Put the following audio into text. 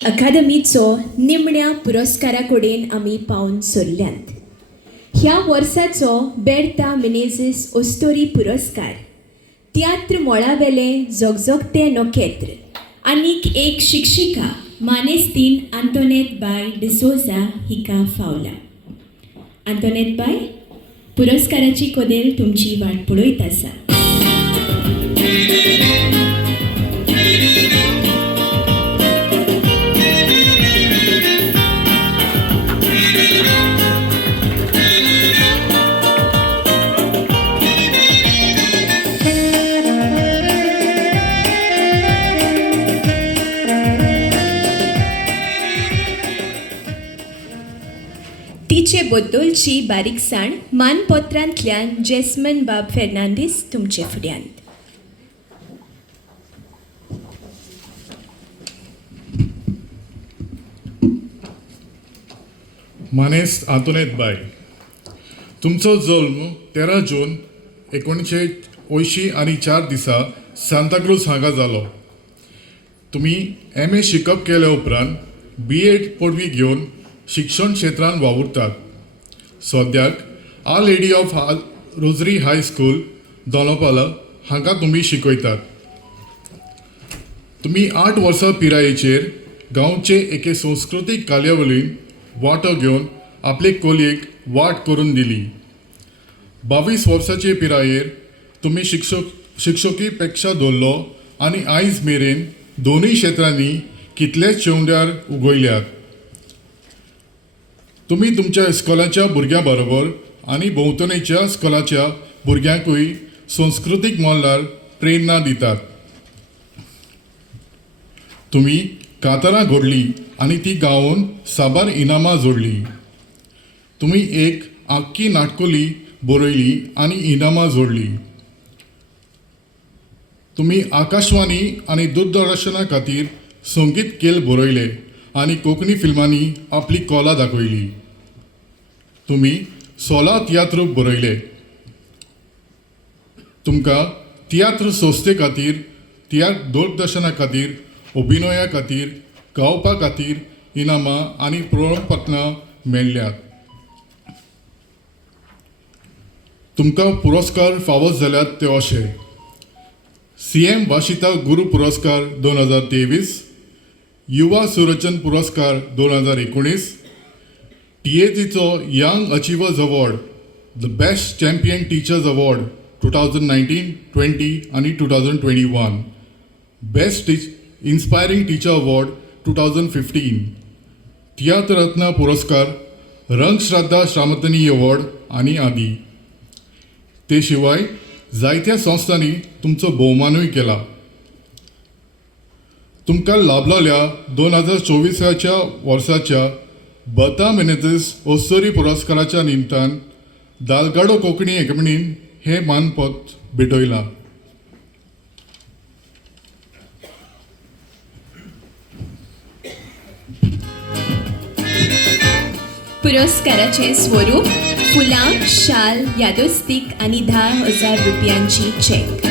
अकादमीचो निमण्या पुरस्कारा कडेन आमी पावन सरल्यांत. ह्या वर्साचो बेर्ता मेनेझीस ओस्तोरी पुरस्कार तियात्र मोळावेले जगजगते नोखेत्र आनीक एक शिक्षिका मानेस्तीन आंतोनेत बाय डिसोजा हिका फावला. आंतोनेत बाय, पुरस्काराची कोदेल तुमची वाट पळयत आसा. तिचे बद्दलची बारीकसाण मानपत्रांतल्यान जेस्मन बाब फेर्नांदीस तुमचे फुड्यांत. मानेस्त आंतोनेत बाय, तुमचो जल्म 13 जून 1984 दिसा सांताक्रूज हांगा जालो. तुमी MA शिकप केल्या उपरांत B.Ed पदवी घेवन शिक्षण क्षेत्रांत वावुरतात. सद्याक Our Lady of Rosary High School दोनपाला हांगा तुमी शिकयतात. तुमी 8 वर्सां पिरायेचेर गांवचे एके संस्कृतीक कार्यावळीन वांटो घेवन आपले कोलयेक वाट करून दिली. 22 वर्सांचे पिरायेर तुमी शिक्षकी पेक्षा दवरलो आनी आयज मेरेन दोनूय क्षेत्रांनी कितलेच शेवंड्यार उगयल्यात. तुमी तुमच्या इस्कॉलाच्या भुरग्यां बरोबर आनी भोंवतणीच्या इस्कॉलाच्या भुरग्यांकूय संस्कृतीक मोल्लार प्रेरणा दितात. तुमी कातरां घडली आनी ती गावून साबार इनामां जोडली. तुमी एक आख्खी नाटकुली बरयली आनी इनामां जोडली. तुमी आकाशवाणी आनी दूरदर्शना खातीर संगीत केल बरयले आनी कोंकणी फिल्मांनी आपली कला दाखयली. तुमी 16 तियात्र बरयले. तुमकां तियात्र संस्थे खातीर, दूरदर्शना खातीर, अभिनया खातीर, गावपा खातीर इनामां आनी प्रमाणपत्रां मेळ्ळ्यात. तुमकां पुरस्कार फावो जाल्यात ते अशे: CM वाशिता गुरू पुरस्कार 2023, युवा सुरचन पुरस्कार 2019, TACचो young achievers award, the best champion teachers award 2019-20 आनी 2021, best inspiring teacher award 2015, tiatr रत्न पुरस्कार, रंग श्रद्धा श्रामतनी अवॉर्ड आनी आदी. ते शिवाय जायत्या संस्थांनी तुमचो भोवमानूय केला. तुमकां लाभलेल्या 2024 वर्साच्या बेर्ता मेनेझीस ओस्तोरी पुरस्काराच्या निमतान दालगाडो कोंकणी अकादमीन हे मानपत्र भेटयलां. पुरस्काराचे स्वरूप फुलां, शाल, यादस्तीक आनी 10,000 रुपयांची चेक.